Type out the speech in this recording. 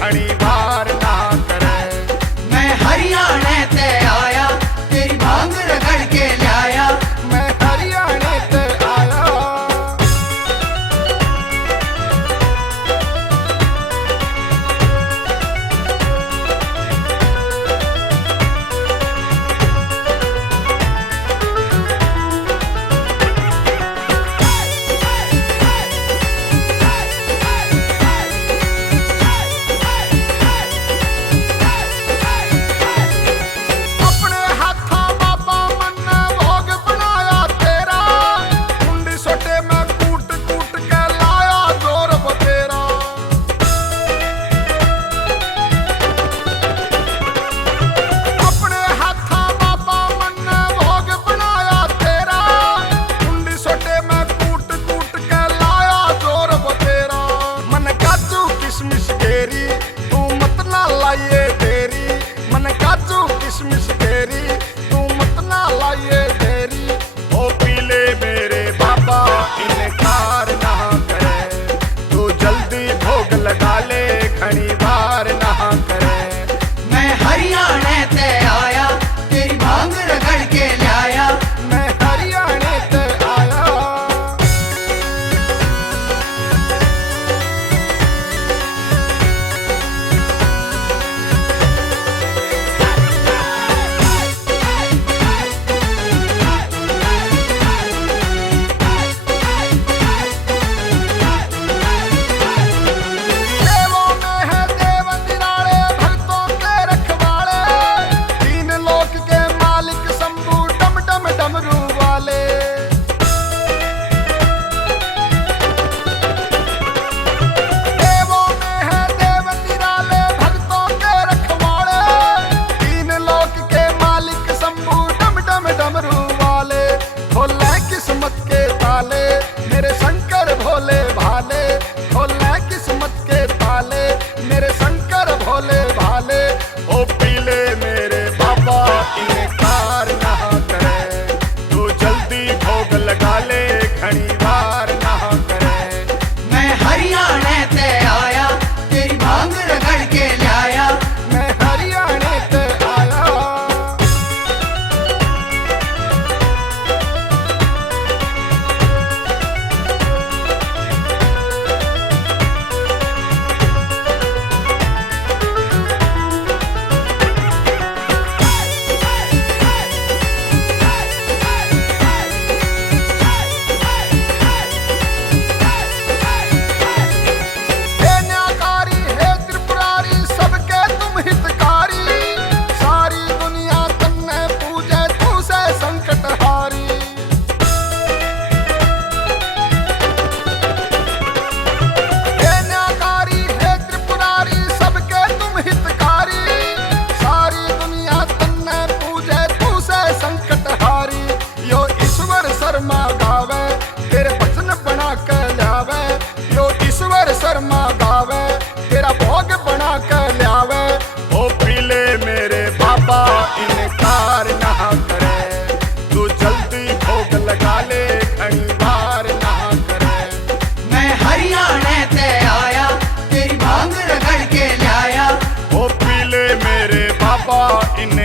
घनी बार ना करे। मैं हरियाणे ते आया, तेरी भांग रगड़ के लाया। मैं हरियाणे ते आया। किशमिश तेरी तू मत ना लाइए तेरी। ओ पीले मेरे बाबा इनकार ना करे। तू जल्दी भोग लगा ले घनी बार ना करे। मैं हरियाणे ते आया, तेरी भांग रगड़ के लाया। मैं हरियाणे ते आया। मेरे शंकर भोले भाले खोले किस्मत के ताले। मेरे शंकर भोले भाले ओ पीले मेरे बाबा इनकार ना करे। तू जल्दी भोग लगा ले घनी बार ना करे। मैं हरियाणे ते आया, तेरी भांग रगड़ के लाया। मैं हरियाणे ते आया। तेरे भजन बना के लावे यो ईश्वर शर्मा गावे। तेरा भोग बना के लावे ओ पीले मेरे बाबा इनकार ना करे। तू जल्दी भोग लगा ले घनी बार ना करे। मैं हरियाणे ते आया, तेरी भांग रगड़ के लाया। ओ पीले मेरे बाबा इन